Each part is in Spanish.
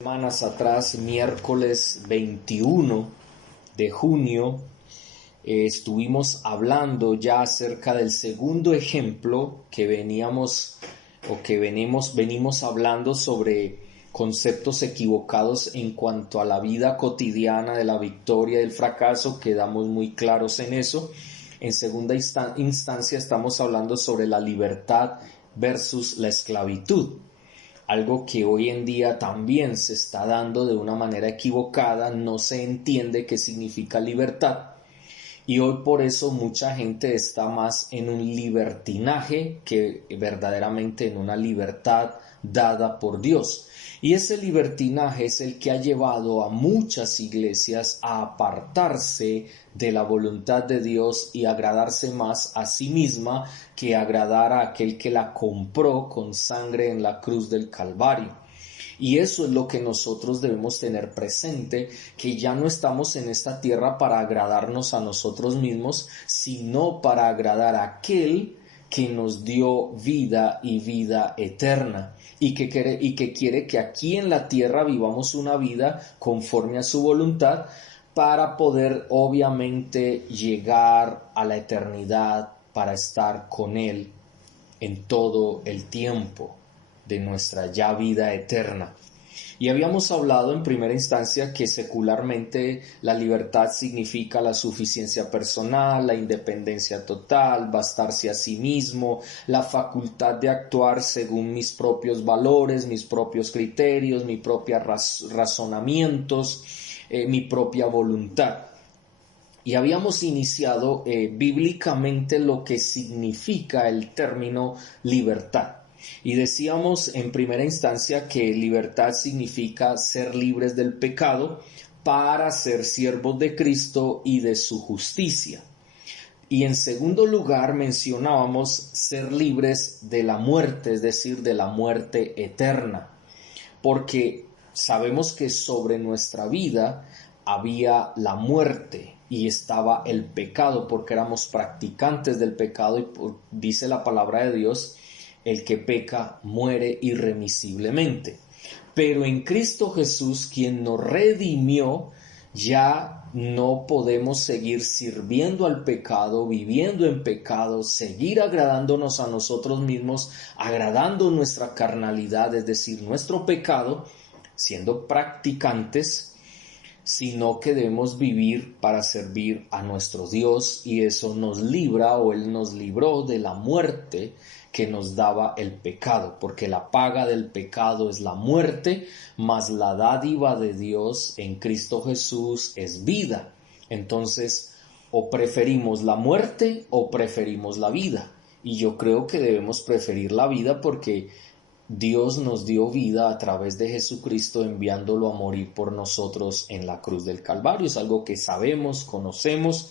Semanas atrás, miércoles 21 de junio, estuvimos hablando ya acerca del segundo ejemplo que venimos hablando sobre conceptos equivocados en cuanto a la vida cotidiana de la victoria y del fracaso. Quedamos muy claros en eso. En segunda instancia estamos hablando sobre la libertad versus la esclavitud. Algo que hoy en día también se está dando de una manera equivocada, no se entiende qué significa libertad. Y hoy por eso mucha gente está más en un libertinaje que verdaderamente en una libertad dada por Dios. Y ese libertinaje es el que ha llevado a muchas iglesias a apartarse de la voluntad de Dios y agradarse más a sí misma que agradar a aquel que la compró con sangre en la cruz del Calvario. Y eso es lo que nosotros debemos tener presente, que ya no estamos en esta tierra para agradarnos a nosotros mismos, sino para agradar a aquel que nos dio vida y vida eterna, y que quiere que aquí en la tierra vivamos una vida conforme a su voluntad, para poder obviamente llegar a la eternidad, para estar con Él en todo el tiempo de nuestra ya vida eterna. Y habíamos hablado en primera instancia que secularmente la libertad significa la suficiencia personal, la independencia total, bastarse a sí mismo, la facultad de actuar según mis propios valores, mis propios criterios, mis propios razonamientos, mi propia voluntad. Y habíamos iniciado bíblicamente lo que significa el término libertad. Y decíamos en primera instancia que libertad significa ser libres del pecado para ser siervos de Cristo y de su justicia. Y en segundo lugar mencionábamos ser libres de la muerte, es decir, de la muerte eterna. Porque sabemos que sobre nuestra vida había la muerte y estaba el pecado, porque éramos practicantes del pecado y dice la palabra de Dios, el que peca muere irremisiblemente. Pero en Cristo Jesús, quien nos redimió, ya no podemos seguir sirviendo al pecado, viviendo en pecado, seguir agradándonos a nosotros mismos, agradando nuestra carnalidad, es decir, nuestro pecado, siendo practicantes, sino que debemos vivir para servir a nuestro Dios, y eso nos libra, o Él nos libró de la muerte que nos daba el pecado, porque la paga del pecado es la muerte, mas la dádiva de Dios en Cristo Jesús es vida. Entonces, o preferimos la muerte o preferimos la vida, y yo creo que debemos preferir la vida porque Dios nos dio vida a través de Jesucristo, enviándolo a morir por nosotros en la cruz del Calvario. Es algo que sabemos, conocemos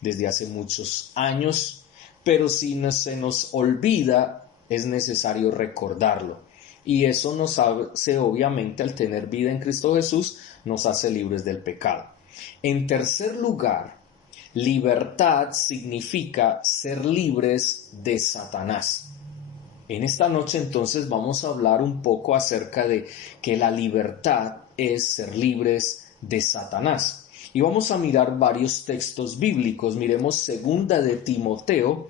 desde hace muchos años, pero si se nos olvida, es necesario recordarlo. Y eso nos hace, obviamente, al tener vida en Cristo Jesús, nos hace libres del pecado. En tercer lugar, libertad significa ser libres de Satanás. En esta noche entonces vamos a hablar un poco acerca de que la libertad es ser libres de Satanás. Y vamos a mirar varios textos bíblicos. Miremos segunda de Timoteo,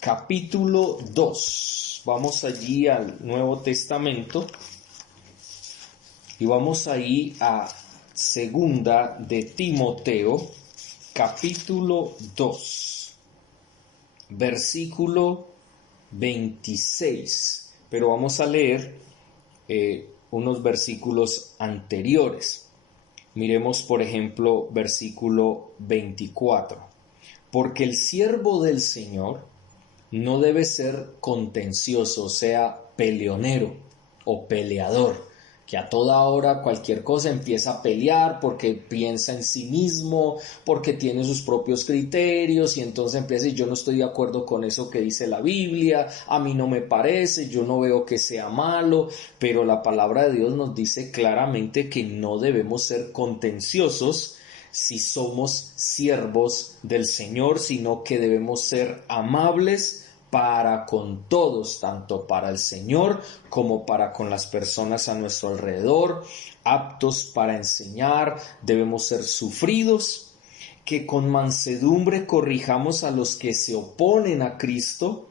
capítulo 2. Vamos allí al Nuevo Testamento y vamos ahí a segunda de Timoteo, capítulo 2, versículo 26, pero vamos a leer unos versículos anteriores. Miremos, por ejemplo, versículo 24. Porque el siervo del Señor no debe ser contencioso, o sea, peleonero o peleador, que a toda hora cualquier cosa empieza a pelear porque piensa en sí mismo, porque tiene sus propios criterios, y entonces empieza a decir, yo no estoy de acuerdo con eso que dice la Biblia, a mí no me parece, yo no veo que sea malo, pero la palabra de Dios nos dice claramente que no debemos ser contenciosos si somos siervos del Señor, sino que debemos ser amables para con todos, tanto para el Señor como para con las personas a nuestro alrededor, aptos para enseñar, debemos ser sufridos, que con mansedumbre corrijamos a los que se oponen a Cristo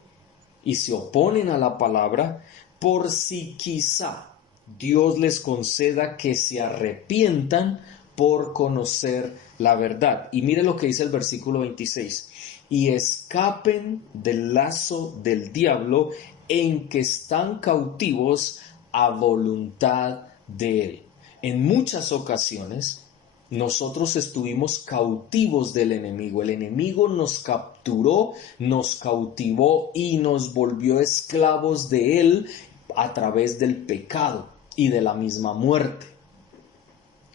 y se oponen a la palabra, por si quizá Dios les conceda que se arrepientan por conocer la verdad. Y mire lo que dice el versículo 26. Y escapen del lazo del diablo en que están cautivos a voluntad de él. En muchas ocasiones nosotros estuvimos cautivos del enemigo. El enemigo nos capturó, nos cautivó y nos volvió esclavos de él a través del pecado y de la misma muerte.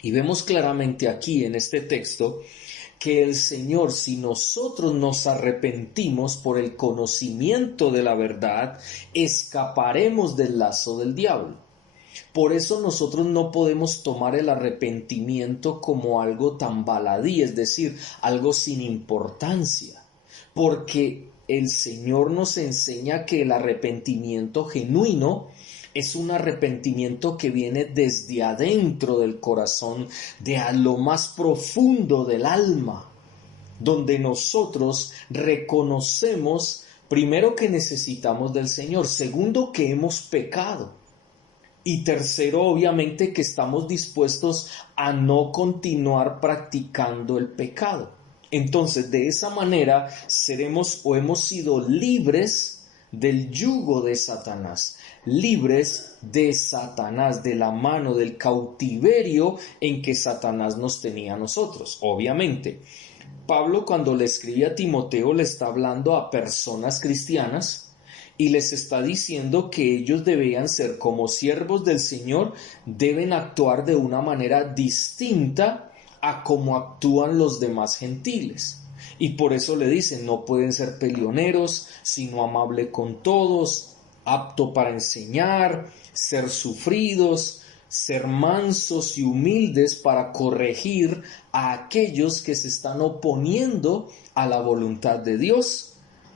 Y vemos claramente aquí en este texto que el Señor, si nosotros nos arrepentimos por el conocimiento de la verdad, escaparemos del lazo del diablo. Por eso nosotros no podemos tomar el arrepentimiento como algo tan baladí, es decir, algo sin importancia, porque el Señor nos enseña que el arrepentimiento genuino es un arrepentimiento que viene desde adentro del corazón, de a lo más profundo del alma, donde nosotros reconocemos, primero, que necesitamos del Señor, segundo, que hemos pecado, y tercero, obviamente, que estamos dispuestos a no continuar practicando el pecado. Entonces, de esa manera seremos o hemos sido libres del yugo de Satanás, libres de Satanás, de la mano, del cautiverio en que Satanás nos tenía a nosotros. Obviamente, Pablo, cuando le escribe a Timoteo, le está hablando a personas cristianas y les está diciendo que ellos debían ser como siervos del Señor, deben actuar de una manera distinta a como actúan los demás gentiles. Y por eso le dicen, no pueden ser peleoneros, sino amable con todos, apto para enseñar, ser sufridos, ser mansos y humildes para corregir a aquellos que se están oponiendo a la voluntad de Dios.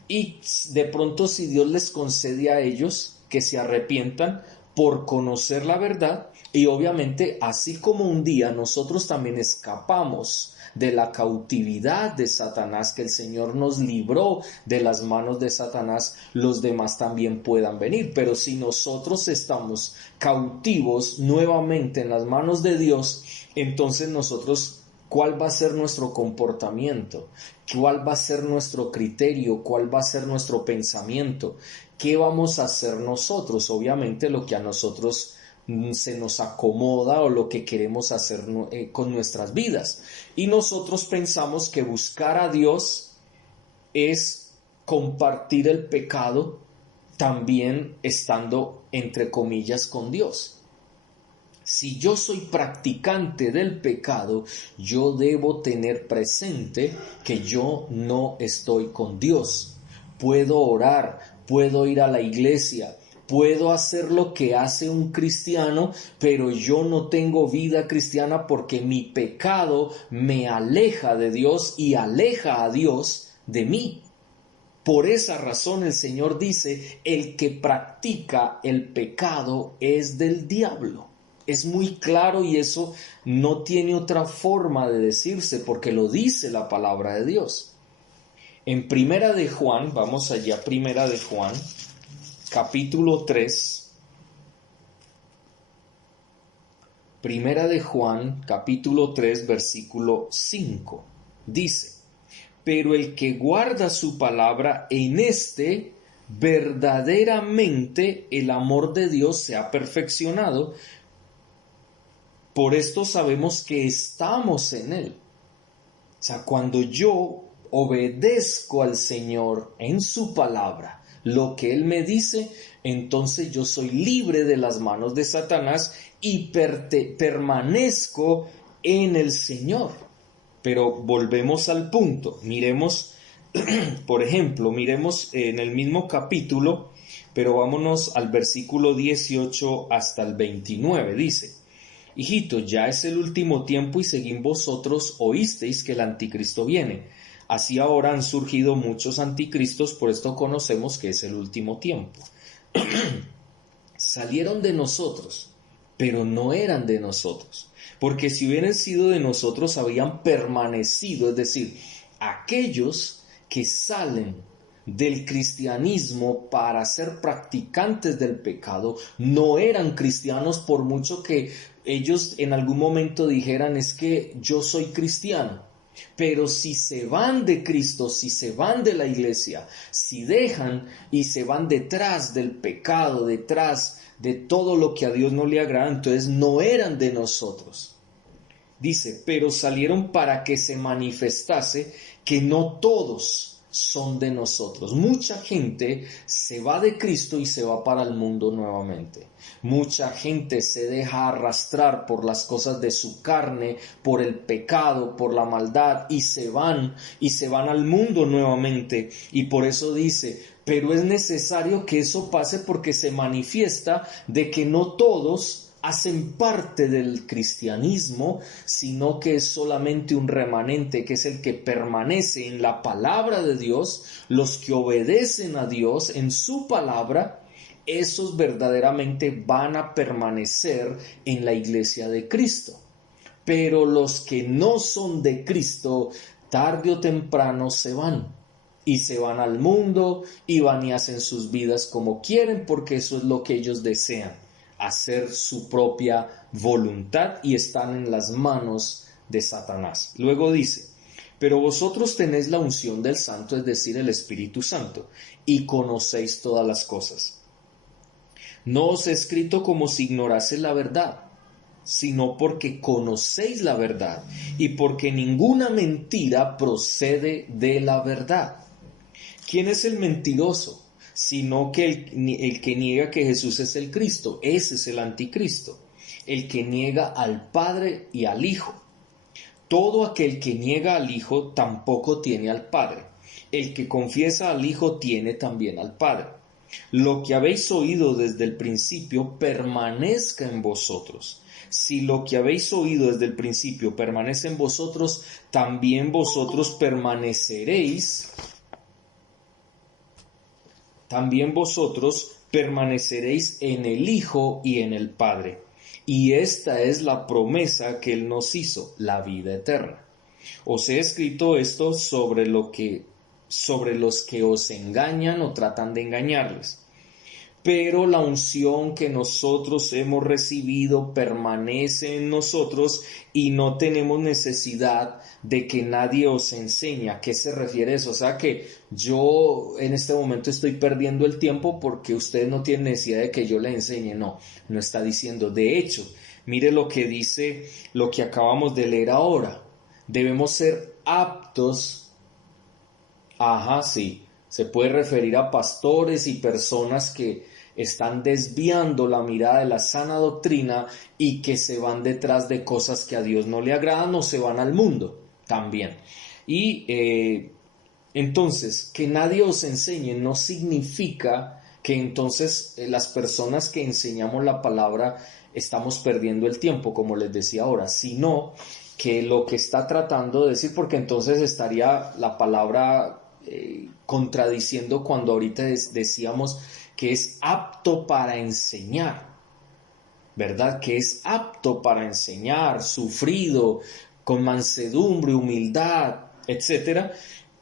Y de pronto, si Dios les concede a ellos que se arrepientan por conocer la verdad, y obviamente así como un día nosotros también escapamos de la cautividad de Satanás, que el Señor nos libró de las manos de Satanás, los demás también puedan venir. Pero si nosotros estamos cautivos nuevamente en las manos de Dios, entonces nosotros, ¿cuál va a ser nuestro comportamiento? ¿Cuál va a ser nuestro criterio? ¿Cuál va a ser nuestro pensamiento? ¿Qué vamos a hacer nosotros? Obviamente lo que a nosotros se nos acomoda o lo que queremos hacer con nuestras vidas. Y nosotros pensamos que buscar a Dios es compartir el pecado también estando entre comillas con Dios. Si yo soy practicante del pecado, yo debo tener presente que yo no estoy con Dios. Puedo orar, puedo ir a la iglesia, puedo hacer lo que hace un cristiano, pero yo no tengo vida cristiana porque mi pecado me aleja de Dios y aleja a Dios de mí. Por esa razón el Señor dice, el que practica el pecado es del diablo. Es muy claro y eso no tiene otra forma de decirse porque lo dice la palabra de Dios. En Primera de Juan, vamos allá, Primera de Juan, capítulo 3. Primera de Juan, capítulo 3, versículo 5. Dice, pero el que guarda su palabra, en este verdaderamente el amor de Dios se ha perfeccionado. Por esto sabemos que estamos en Él. O sea, cuando yo obedezco al Señor en su palabra, lo que Él me dice, entonces yo soy libre de las manos de Satanás y permanezco en el Señor. Pero volvemos al punto. Miremos, por ejemplo, miremos en el mismo capítulo, pero vámonos al versículo 18 hasta el 29. Dice, hijitos, ya es el último tiempo y según vosotros oísteis que el anticristo viene. Así ahora han surgido muchos anticristos, por esto conocemos que es el último tiempo. Salieron de nosotros, pero no eran de nosotros. Porque si hubieran sido de nosotros, habían permanecido, es decir, aquellos que salen del cristianismo para ser practicantes del pecado, no eran cristianos por mucho que ellos en algún momento dijeran es que yo soy cristiano. Pero si se van de Cristo, si se van de la iglesia, si dejan y se van detrás del pecado, detrás de todo lo que a Dios no le agrada, entonces no eran de nosotros. Dice, pero salieron para que se manifestase que no todos son de nosotros. Mucha gente se va de Cristo y se va para el mundo nuevamente. Mucha gente se deja arrastrar por las cosas de su carne, por el pecado, por la maldad y se van al mundo nuevamente. Y por eso dice, pero es necesario que eso pase porque se manifiesta de que no todos hacen parte del cristianismo, sino que es solamente un remanente, que es el que permanece en la palabra de Dios, los que obedecen a Dios en su palabra, esos verdaderamente van a permanecer en la iglesia de Cristo. Pero los que no son de Cristo, tarde o temprano se van. Y se van al mundo y van y hacen sus vidas como quieren, porque eso es lo que ellos desean. Hacer su propia voluntad y están en las manos de Satanás. Luego dice, pero vosotros tenéis la unción del Santo, es decir, el Espíritu Santo, y conocéis todas las cosas. No os he escrito como si ignoraseis la verdad, sino porque conocéis la verdad, y porque ninguna mentira procede de la verdad. ¿Quién es el mentiroso? Sino que el que niega que Jesús es el Cristo. Ese es el anticristo, el que niega al Padre y al Hijo. Todo aquel que niega al Hijo tampoco tiene al Padre. El que confiesa al Hijo tiene también al Padre. Lo que habéis oído desde el principio permanezca en vosotros. Si lo que habéis oído desde el principio permanece en vosotros, también vosotros permaneceréis en el Hijo y en el Padre. Y esta es la promesa que Él nos hizo, la vida eterna. Os he escrito esto sobre los que os engañan o tratan de engañarles. Pero la unción que nosotros hemos recibido permanece en nosotros y no tenemos necesidad de que nadie os enseñe. ¿A qué se refiere eso? O sea que yo en este momento estoy perdiendo el tiempo porque ustedes no tienen necesidad de que yo les enseñe. No está diciendo. De hecho, mire lo que dice, lo que acabamos de leer ahora. Debemos ser aptos. Se puede referir a pastores y personas que están desviando la mirada de la sana doctrina y que se van detrás de cosas que a Dios no le agradan o se van al mundo también. Y entonces, que nadie os enseñe no significa que entonces las personas que enseñamos la palabra estamos perdiendo el tiempo, como les decía ahora, sino que lo que está tratando de decir, porque entonces estaría la palabra contradiciendo cuando ahorita decíamos que es apto para enseñar, ¿verdad? Que es apto para enseñar, sufrido, con mansedumbre, humildad, etcétera.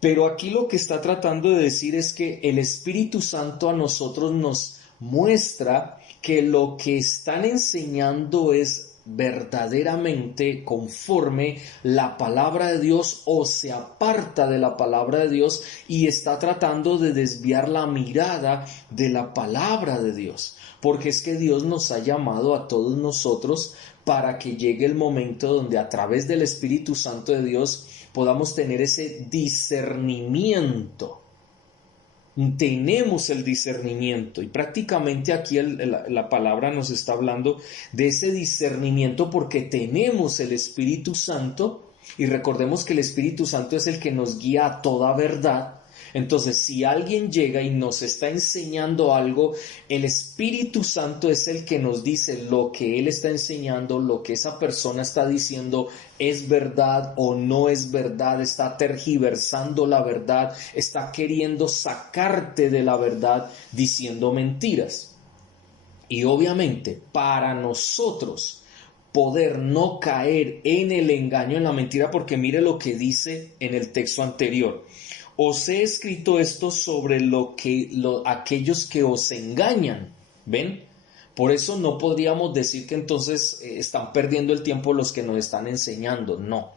Pero aquí lo que está tratando de decir es que el Espíritu Santo a nosotros nos muestra que lo que están enseñando es verdaderamente conforme la palabra de Dios o se aparta de la palabra de Dios y está tratando de desviar la mirada de la palabra de Dios, porque es que Dios nos ha llamado a todos nosotros para que llegue el momento donde a través del Espíritu Santo de Dios podamos tener ese discernimiento. Tenemos el discernimiento y prácticamente aquí la palabra nos está hablando de ese discernimiento porque tenemos el Espíritu Santo y recordemos que el Espíritu Santo es el que nos guía a toda verdad. Entonces, si alguien llega y nos está enseñando algo, el Espíritu Santo es el que nos dice lo que Él está enseñando, lo que esa persona está diciendo es verdad o no es verdad, está tergiversando la verdad, está queriendo sacarte de la verdad diciendo mentiras. Y obviamente para nosotros poder no caer en el engaño, en la mentira, porque mire lo que dice en el texto anterior. Os he escrito esto sobre aquellos que os engañan. ¿Ven? Por eso no podríamos decir que entonces están perdiendo el tiempo los que nos están enseñando. No.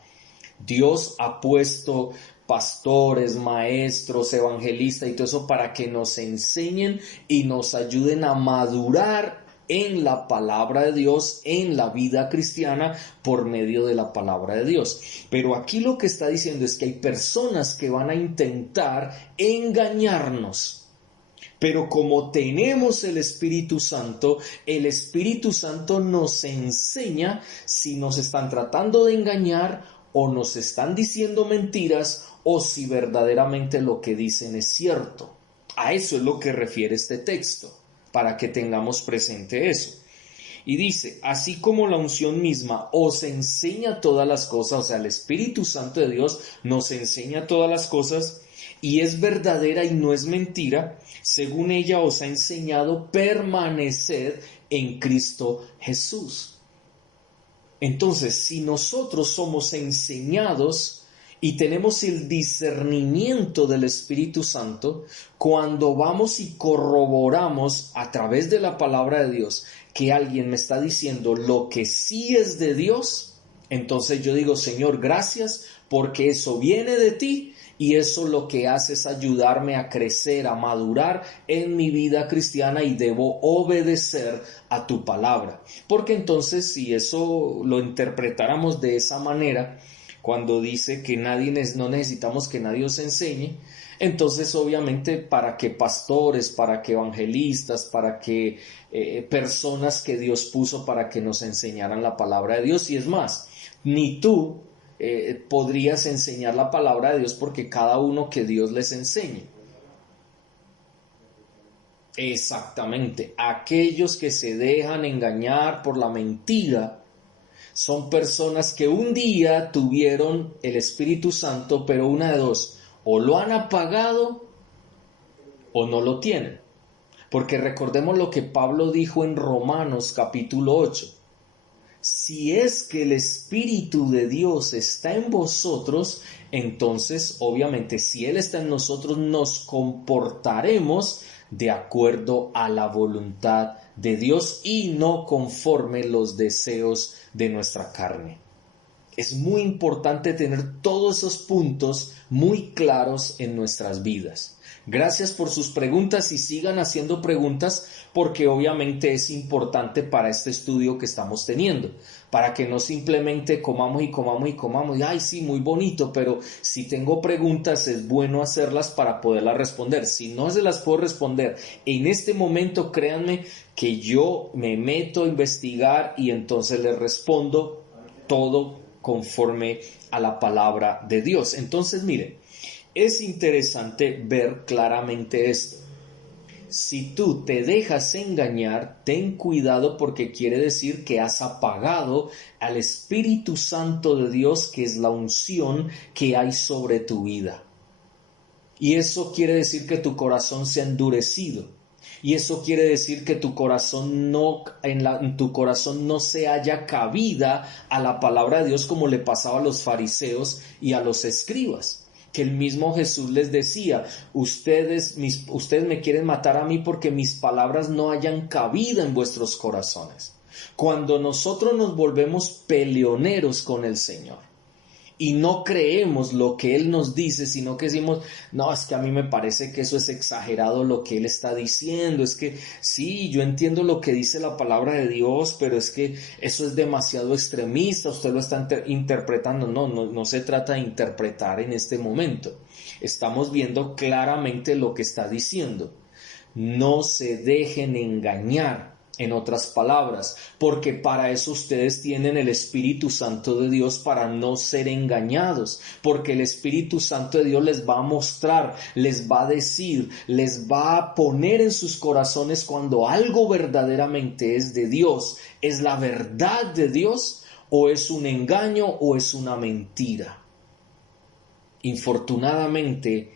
Dios ha puesto pastores, maestros, evangelistas y todo eso para que nos enseñen y nos ayuden a madurar en la palabra de Dios, en la vida cristiana, por medio de la palabra de Dios. Pero aquí lo que está diciendo es que hay personas que van a intentar engañarnos. Pero como tenemos el Espíritu Santo nos enseña si nos están tratando de engañar o nos están diciendo mentiras o si verdaderamente lo que dicen es cierto. A eso es lo que refiere este texto, para que tengamos presente eso. Y dice, así como la unción misma os enseña todas las cosas, o sea, el Espíritu Santo de Dios nos enseña todas las cosas y es verdadera y no es mentira, según ella os ha enseñado, permaneced en Cristo Jesús. Entonces, si nosotros somos enseñados y tenemos el discernimiento del Espíritu Santo, cuando vamos y corroboramos a través de la palabra de Dios que alguien me está diciendo lo que sí es de Dios, entonces yo digo, Señor, gracias porque eso viene de ti y eso lo que hace es ayudarme a crecer, a madurar en mi vida cristiana y debo obedecer a tu palabra. Porque entonces si eso lo interpretáramos de esa manera, cuando dice que no necesitamos que nadie os enseñe, entonces obviamente para que pastores, para que evangelistas, para que personas que Dios puso para que nos enseñaran la palabra de Dios, y es más, ni tú podrías enseñar la palabra de Dios porque cada uno que Dios les enseñe. Exactamente, aquellos que se dejan engañar por la mentira son personas que un día tuvieron el Espíritu Santo, pero una de dos, o lo han apagado o no lo tienen. Porque recordemos lo que Pablo dijo en Romanos capítulo 8. Si es que el Espíritu de Dios está en vosotros, entonces obviamente si Él está en nosotros nos comportaremos de acuerdo a la voluntad de Dios y no conforme los deseos de nuestra carne. Es muy importante tener todos esos puntos muy claros en nuestras vidas. Gracias por sus preguntas y sigan haciendo preguntas porque obviamente es importante para este estudio que estamos teniendo, para que no simplemente comamos y ay sí, muy bonito, pero si tengo preguntas es bueno hacerlas para poderlas responder. Si no se las puedo responder en este momento, créanme que yo me meto a investigar y entonces les respondo todo conforme a la palabra de Dios. Entonces, miren, es interesante ver claramente esto. Si tú te dejas engañar, ten cuidado porque quiere decir que has apagado al Espíritu Santo de Dios, que es la unción que hay sobre tu vida. Y eso quiere decir que tu corazón se ha endurecido. Y eso quiere decir que tu corazón en tu corazón no se haya cabida a la palabra de Dios como le pasaba a los fariseos y a los escribas. Que el mismo Jesús les decía, ustedes me quieren matar a mí porque mis palabras no hayan cabida en vuestros corazones. Cuando nosotros nos volvemos peleoneros con el Señor y no creemos lo que Él nos dice, sino que decimos, no, es que a mí me parece que eso es exagerado lo que Él está diciendo, es que sí, yo entiendo lo que dice la palabra de Dios, pero es que eso es demasiado extremista, usted lo está interpretando. No se trata de interpretar en este momento, estamos viendo claramente lo que está diciendo. No se dejen engañar. En otras palabras, porque para eso ustedes tienen el Espíritu Santo de Dios, para no ser engañados, porque el Espíritu Santo de Dios les va a mostrar, les va a decir, les va a poner en sus corazones cuando algo verdaderamente es de Dios, es la verdad de Dios, o es un engaño o es una mentira. Infortunadamente,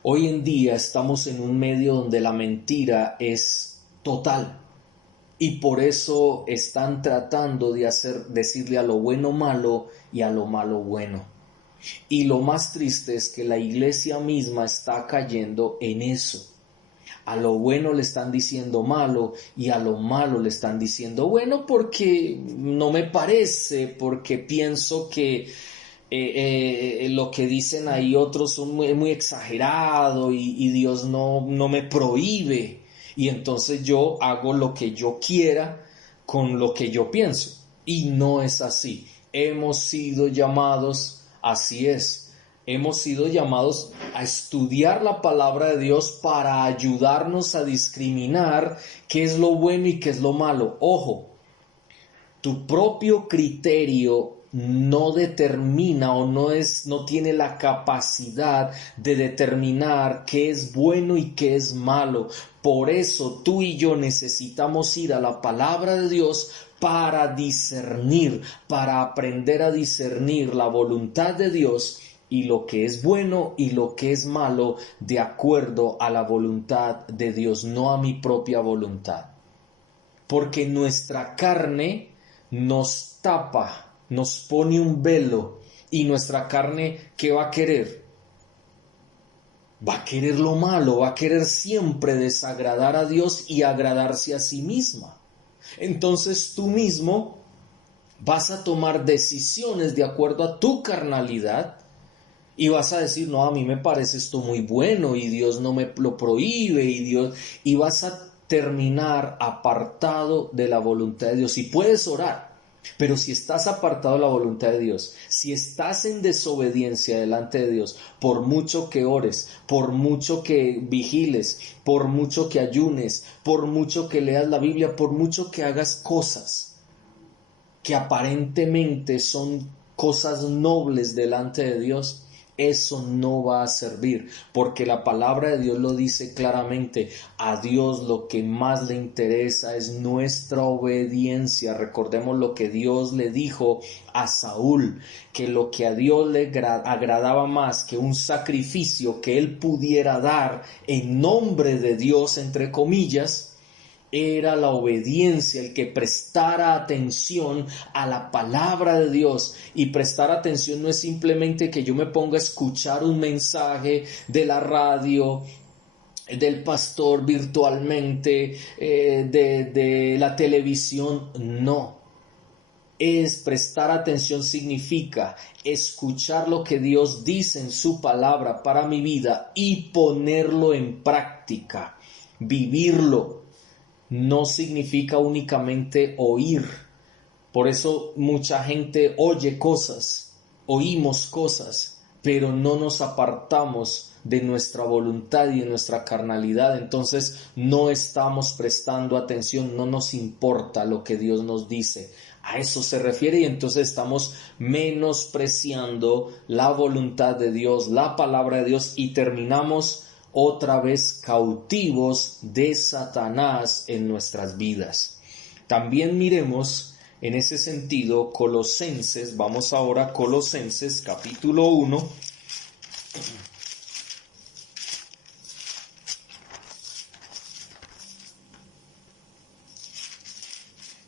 hoy en día estamos en un medio donde la mentira es total. y por eso están tratando de decirle a lo bueno malo y a lo malo bueno. Y lo más triste es que la iglesia misma está cayendo en eso. A lo bueno le están diciendo malo y a lo malo le están diciendo bueno porque no me parece, porque pienso que lo que dicen ahí otros son muy exagerado y Dios no me prohíbe y entonces yo hago lo que yo quiera con lo que yo pienso y no es así. Hemos sido llamados, así es, hemos sido llamados a estudiar la palabra de Dios para ayudarnos a discriminar qué es lo bueno y qué es lo malo. Ojo, tu propio criterio no determina o no tiene la capacidad de determinar qué es bueno y qué es malo. Por eso tú y yo necesitamos ir a la palabra de Dios para discernir, para aprender a discernir la voluntad de Dios y lo que es bueno y lo que es malo de acuerdo a la voluntad de Dios, no a mi propia voluntad. Porque nuestra carne nos tapa, nos pone un velo y nuestra carne, ¿qué va a querer? Va a querer lo malo, va a querer siempre desagradar a Dios y agradarse a sí misma. Entonces tú mismo vas a tomar decisiones de acuerdo a tu carnalidad y vas a decir, no, a mí me parece esto muy bueno y Dios no me lo prohíbe y vas a terminar apartado de la voluntad de Dios. Y puedes orar, pero si estás apartado de la voluntad de Dios, si estás en desobediencia delante de Dios, por mucho que ores, por mucho que vigiles, por mucho que ayunes, por mucho que leas la Biblia, por mucho que hagas cosas que aparentemente son cosas nobles delante de Dios, eso no va a servir, porque la palabra de Dios lo dice claramente. A Dios lo que más le interesa es nuestra obediencia. Recordemos lo que Dios le dijo a Saúl, que lo que a Dios le agradaba más que un sacrificio que él pudiera dar en nombre de Dios, entre comillas, era la obediencia, el que prestara atención a la palabra de Dios. Y prestar atención no es simplemente que yo me ponga a escuchar un mensaje de la radio, del pastor virtualmente, de la televisión. No. Es prestar atención, significa escuchar lo que Dios dice en su palabra para mi vida y ponerlo en práctica, vivirlo. No significa únicamente oír. Por eso mucha gente oye cosas, oímos cosas, pero no nos apartamos de nuestra voluntad y de nuestra carnalidad. Entonces no estamos prestando atención, no nos importa lo que Dios nos dice. A eso se refiere y entonces estamos menospreciando la voluntad de Dios, la palabra de Dios y terminamos otra vez cautivos de Satanás en nuestras vidas. También miremos en ese sentido Colosenses, vamos ahora a Colosenses capítulo 1.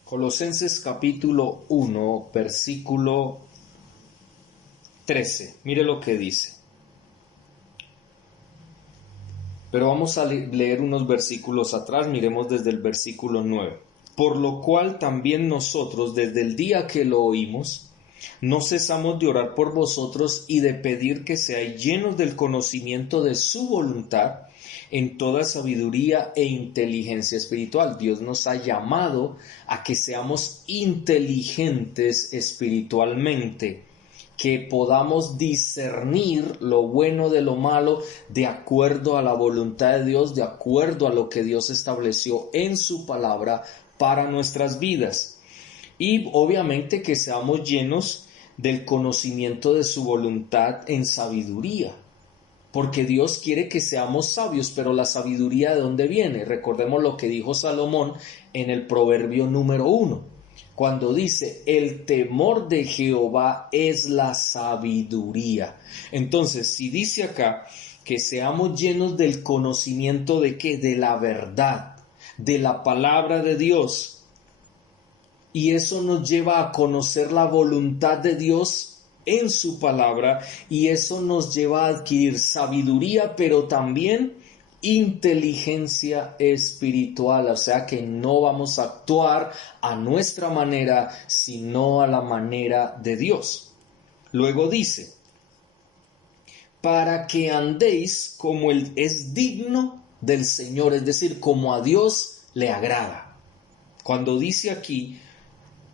Colosenses capítulo 1, versículo 13. Mire lo que dice. Pero vamos a leer unos versículos atrás, miremos desde el versículo 9. Por lo cual también nosotros, desde el día que lo oímos, no cesamos de orar por vosotros y de pedir que seáis llenos del conocimiento de su voluntad en toda sabiduría e inteligencia espiritual. Dios nos ha llamado a que seamos inteligentes espiritualmente, que podamos discernir lo bueno de lo malo de acuerdo a la voluntad de Dios, de acuerdo a lo que Dios estableció en su palabra para nuestras vidas. Y obviamente que seamos llenos del conocimiento de su voluntad en sabiduría, porque Dios quiere que seamos sabios, pero la sabiduría ¿de dónde viene? Recordemos lo que dijo Salomón en el Proverbio número 1. Cuando dice, el temor de Jehová es la sabiduría. Entonces, si dice acá que seamos llenos del conocimiento de ¿qué? De la verdad, de la palabra de Dios, y eso nos lleva a conocer la voluntad de Dios en su palabra, y eso nos lleva a adquirir sabiduría, pero también inteligencia espiritual, o sea que no vamos a actuar a nuestra manera, sino a la manera de Dios. Luego dice, para que andéis como Él es digno del Señor, es decir, como a Dios le agrada. Cuando dice aquí,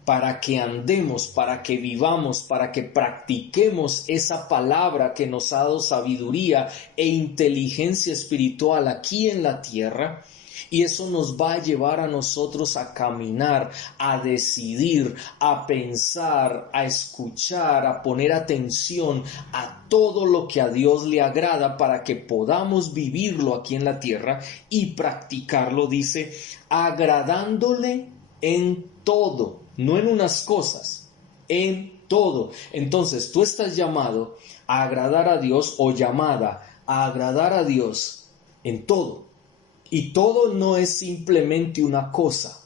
para que andemos, para que vivamos, para que practiquemos esa palabra que nos ha dado sabiduría e inteligencia espiritual aquí en la tierra, y eso nos va a llevar a nosotros a caminar, a decidir, a pensar, a escuchar, a poner atención a todo lo que a Dios le agrada para que podamos vivirlo aquí en la tierra y practicarlo, dice, agradándole en todo, no en unas cosas, en todo. Entonces tú estás llamado a agradar a Dios o llamada a agradar a Dios en todo. Y todo no es simplemente una cosa,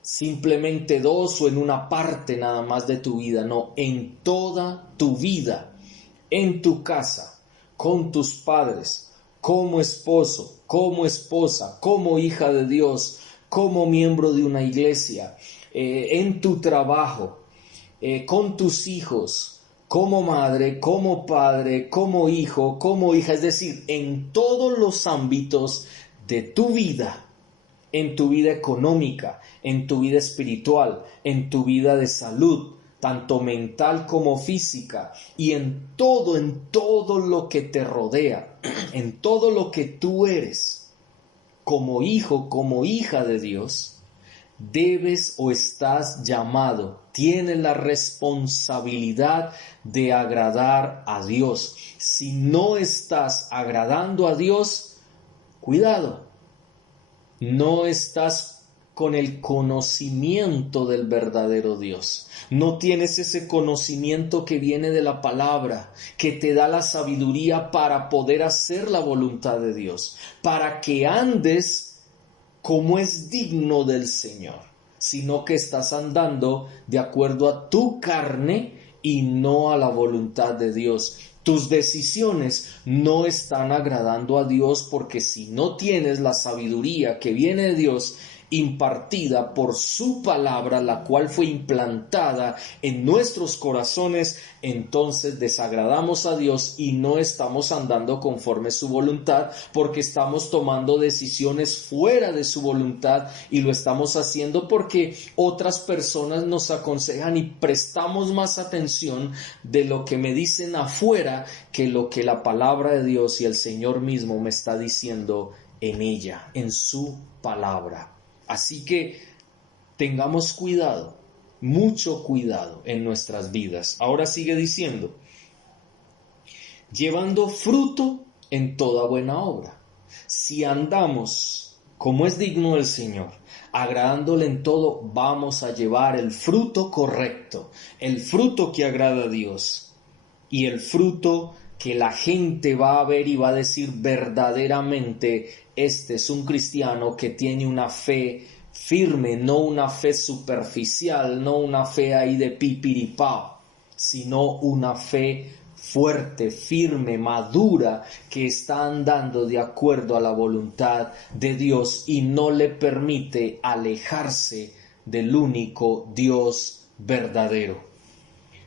simplemente dos o en una parte nada más de tu vida, no, en toda tu vida, en tu casa, con tus padres, como esposo, como esposa, como hija de Dios, como miembro de una iglesia, en tu trabajo, con tus hijos, como madre, como padre, como hijo, como hija, es decir, en todos los ámbitos de tu vida, en tu vida económica, en tu vida espiritual, en tu vida de salud, tanto mental como física, y en todo lo que te rodea, en todo lo que tú eres, como hijo, como hija de Dios, debes o estás llamado, tienes la responsabilidad de agradar a Dios. Si no estás agradando a Dios, cuidado, no estás con el conocimiento del verdadero Dios. No tienes ese conocimiento que viene de la palabra, que te da la sabiduría para poder hacer la voluntad de Dios, para que andes como es digno del Señor, sino que estás andando de acuerdo a tu carne y no a la voluntad de Dios. Tus decisiones no están agradando a Dios porque si no tienes la sabiduría que viene de Dios, impartida por su palabra, la cual fue implantada en nuestros corazones, entonces desagradamos a Dios y no estamos andando conforme a su voluntad, porque estamos tomando decisiones fuera de su voluntad y lo estamos haciendo porque otras personas nos aconsejan y prestamos más atención de lo que me dicen afuera que lo que la palabra de Dios y el Señor mismo me está diciendo en ella, en su palabra. Así que tengamos cuidado, mucho cuidado en nuestras vidas. Ahora sigue diciendo, llevando fruto en toda buena obra. Si andamos como es digno del Señor, agradándole en todo, vamos a llevar el fruto correcto, el fruto que agrada a Dios y el fruto que la gente va a ver y va a decir verdaderamente, este es un cristiano que tiene una fe firme, no una fe superficial, no una fe ahí de pipiripao, sino una fe fuerte, firme, madura, que está andando de acuerdo a la voluntad de Dios y no le permite alejarse del único Dios verdadero.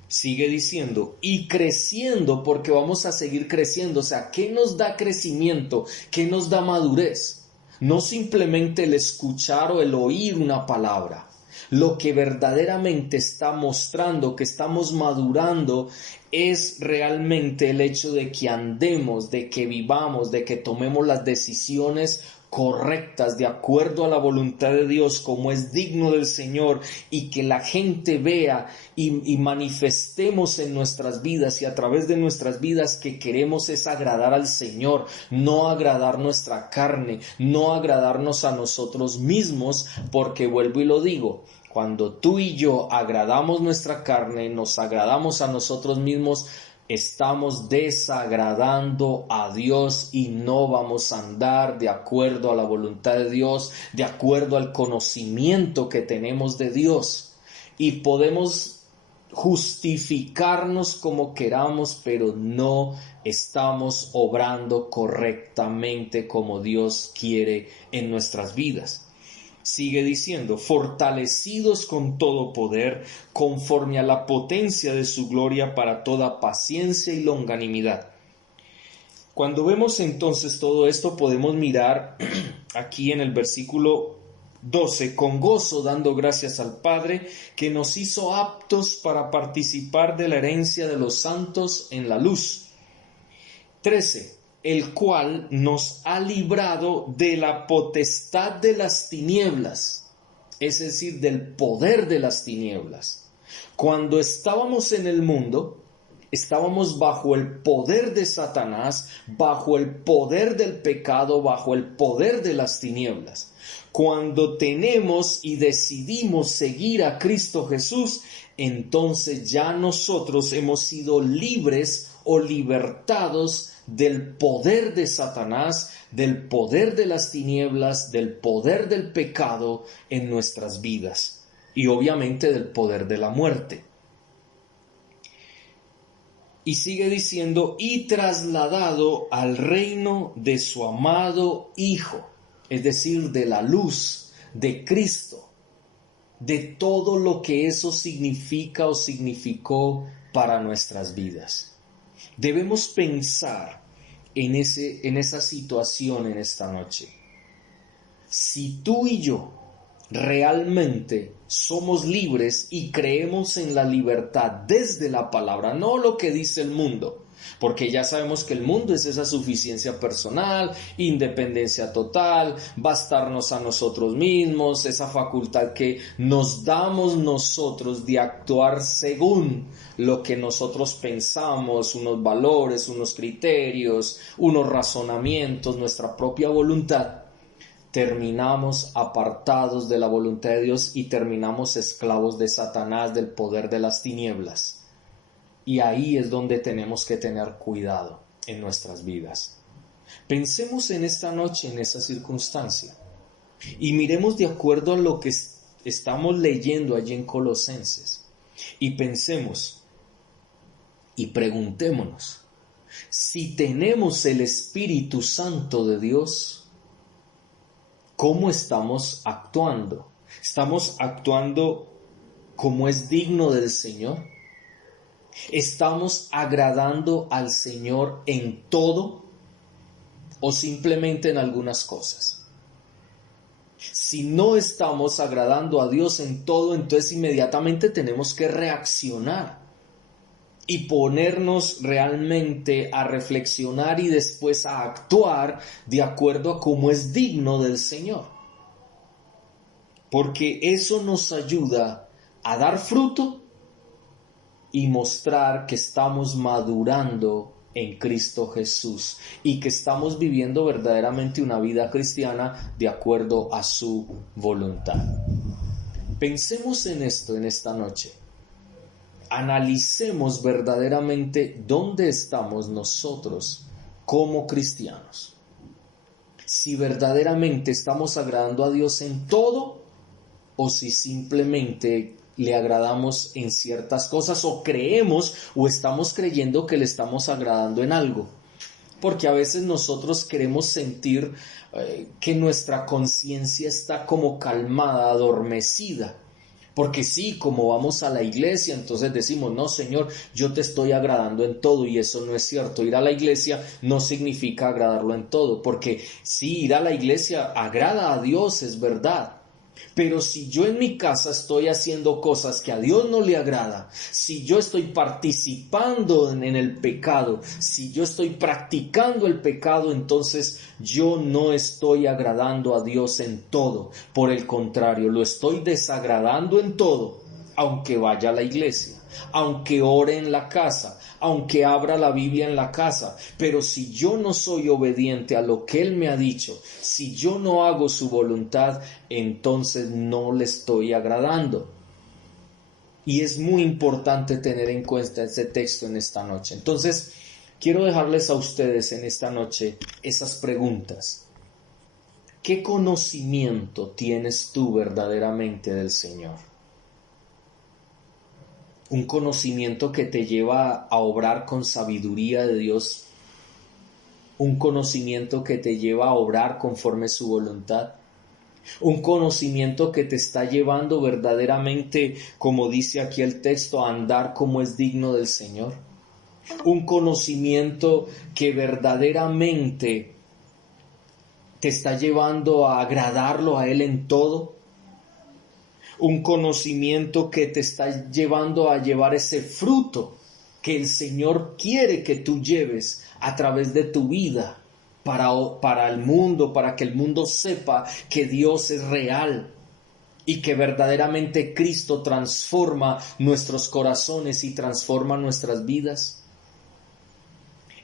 Sigue diciendo, y creciendo, porque vamos a seguir creciendo. O sea, ¿qué nos da crecimiento? ¿Qué nos da madurez? No simplemente el escuchar o el oír una palabra. Lo que verdaderamente está mostrando que estamos madurando es realmente el hecho de que andemos, de que vivamos, de que tomemos las decisiones correctas de acuerdo a la voluntad de Dios como es digno del Señor y que la gente vea y manifestemos en nuestras vidas y a través de nuestras vidas que queremos es agradar al Señor, no agradar nuestra carne, no agradarnos a nosotros mismos, porque vuelvo y lo digo, cuando tú y yo agradamos nuestra carne, nos agradamos a nosotros mismos, estamos desagradando a Dios y no vamos a andar de acuerdo a la voluntad de Dios, de acuerdo al conocimiento que tenemos de Dios. Y podemos justificarnos como queramos, pero no estamos obrando correctamente como Dios quiere en nuestras vidas. Sigue diciendo, fortalecidos con todo poder, conforme a la potencia de su gloria para toda paciencia y longanimidad. Cuando vemos entonces todo esto, podemos mirar aquí en el versículo 12, con gozo dando gracias al Padre, que nos hizo aptos para participar de la herencia de los santos en la luz. 13. El cual nos ha librado de la potestad de las tinieblas, es decir, del poder de las tinieblas. Cuando estábamos en el mundo, estábamos bajo el poder de Satanás, bajo el poder del pecado, bajo el poder de las tinieblas. Cuando tenemos y decidimos seguir a Cristo Jesús, entonces ya nosotros hemos sido libres o libertados del poder de Satanás, del poder de las tinieblas, del poder del pecado en nuestras vidas y obviamente del poder de la muerte. Y sigue diciendo, y trasladado al reino de su amado Hijo, es decir, de la luz de Cristo, de todo lo que eso significa o significó para nuestras vidas. Debemos pensar en esa situación en esta noche. Si tú y yo realmente somos libres y creemos en la libertad desde la palabra, no lo que dice el mundo, porque ya sabemos que el mundo es esa suficiencia personal, independencia total, bastarnos a nosotros mismos, esa facultad que nos damos nosotros de actuar según lo que nosotros pensamos, unos valores, unos criterios, unos razonamientos, nuestra propia voluntad. Terminamos apartados de la voluntad de Dios y terminamos esclavos de Satanás, del poder de las tinieblas. Y ahí es donde tenemos que tener cuidado en nuestras vidas. Pensemos en esta noche en esa circunstancia y miremos de acuerdo a lo que estamos leyendo allí en Colosenses y pensemos y preguntémonos si tenemos el Espíritu Santo de Dios, ¿cómo estamos actuando? ¿Estamos actuando como es digno del Señor? ¿Estamos agradando al Señor en todo o simplemente en algunas cosas? Si no estamos agradando a Dios en todo, entonces inmediatamente tenemos que reaccionar y ponernos realmente a reflexionar y después a actuar de acuerdo a cómo es digno del Señor. Porque eso nos ayuda a dar fruto y mostrar que estamos madurando en Cristo Jesús y que estamos viviendo verdaderamente una vida cristiana de acuerdo a su voluntad. Pensemos en esto en esta noche. Analicemos verdaderamente dónde estamos nosotros como cristianos. Si verdaderamente estamos agradando a Dios en todo o si simplemente le agradamos en ciertas cosas o creemos o estamos creyendo que le estamos agradando en algo. Porque a veces nosotros queremos sentir que nuestra conciencia está como calmada, adormecida. Porque sí, como vamos a la iglesia, entonces decimos, no, Señor, yo te estoy agradando en todo, y eso no es cierto. Ir a la iglesia no significa agradarlo en todo, porque sí, ir a la iglesia agrada a Dios, es verdad. Pero si yo en mi casa estoy haciendo cosas que a Dios no le agrada, si yo estoy participando en el pecado, si yo estoy practicando el pecado, entonces yo no estoy agradando a Dios en todo. Por el contrario, lo estoy desagradando en todo, aunque vaya a la iglesia, aunque ore en la casa, aunque abra la Biblia en la casa. Pero si yo no soy obediente a lo que Él me ha dicho, si yo no hago su voluntad, entonces no le estoy agradando. Y es muy importante tener en cuenta este texto en esta noche. Entonces, quiero dejarles a ustedes en esta noche esas preguntas. ¿Qué conocimiento tienes tú verdaderamente del Señor? Un conocimiento que te lleva a obrar con sabiduría de Dios. Un conocimiento que te lleva a obrar conforme su voluntad. Un conocimiento que te está llevando verdaderamente, como dice aquí el texto, a andar como es digno del Señor. Un conocimiento que verdaderamente te está llevando a agradarlo a Él en todo. Un conocimiento que te está llevando a llevar ese fruto que el Señor quiere que tú lleves a través de tu vida para el mundo, para que el mundo sepa que Dios es real y que verdaderamente Cristo transforma nuestros corazones y transforma nuestras vidas.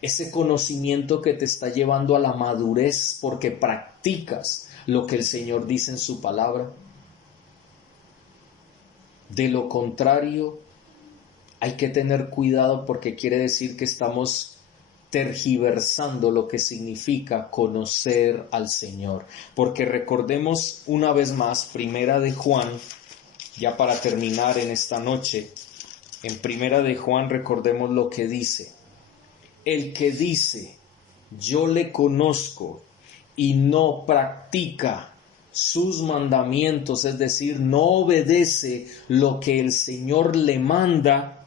Ese conocimiento que te está llevando a la madurez porque practicas lo que el Señor dice en su palabra. De lo contrario, hay que tener cuidado porque quiere decir que estamos tergiversando lo que significa conocer al Señor. Porque recordemos una vez más, Primera de Juan, ya para terminar en esta noche, en Primera de Juan recordemos lo que dice. El que dice, yo le conozco y no practica sus mandamientos, es decir, no obedece lo que el Señor le manda,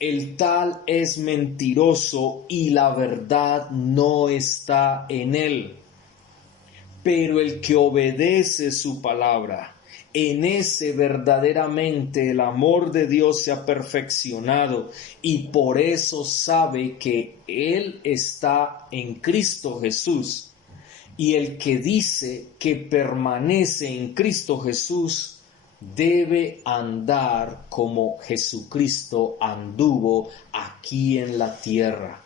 el tal es mentiroso y la verdad no está en él. Pero el que obedece su palabra, en ese verdaderamente el amor de Dios se ha perfeccionado y por eso sabe que Él está en Cristo Jesús. Y el que dice que permanece en Cristo Jesús debe andar como Jesucristo anduvo aquí en la tierra,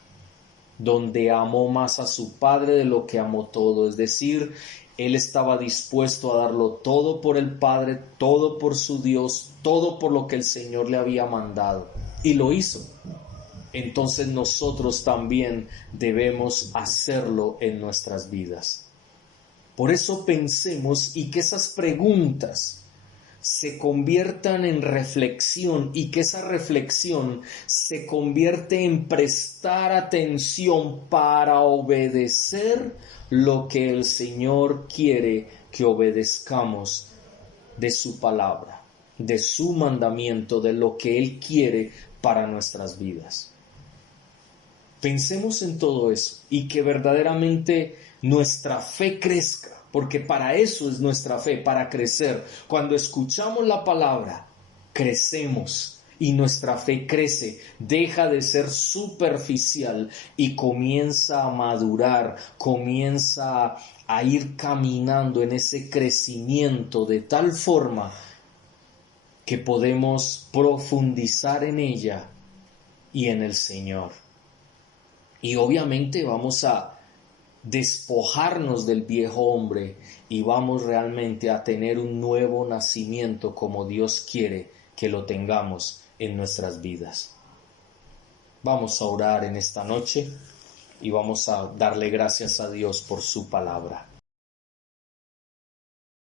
donde amó más a su Padre de lo que amó todo. Es decir, Él estaba dispuesto a darlo todo por el Padre, todo por su Dios, todo por lo que el Señor le había mandado. Y lo hizo. Entonces nosotros también debemos hacerlo en nuestras vidas. Por eso pensemos y que esas preguntas se conviertan en reflexión y que esa reflexión se convierte en prestar atención para obedecer lo que el Señor quiere que obedezcamos de su palabra, de su mandamiento, de lo que Él quiere para nuestras vidas. Pensemos en todo eso y que verdaderamente nuestra fe crezca, porque para eso es nuestra fe, para crecer. Cuando escuchamos la palabra, crecemos y nuestra fe crece, deja de ser superficial y comienza a madurar, comienza a ir caminando en ese crecimiento de tal forma que podemos profundizar en ella y en el Señor. Y obviamente vamos a despojarnos del viejo hombre y vamos realmente a tener un nuevo nacimiento como Dios quiere que lo tengamos en nuestras vidas. Vamos a orar en esta noche y vamos a darle gracias a Dios por su palabra.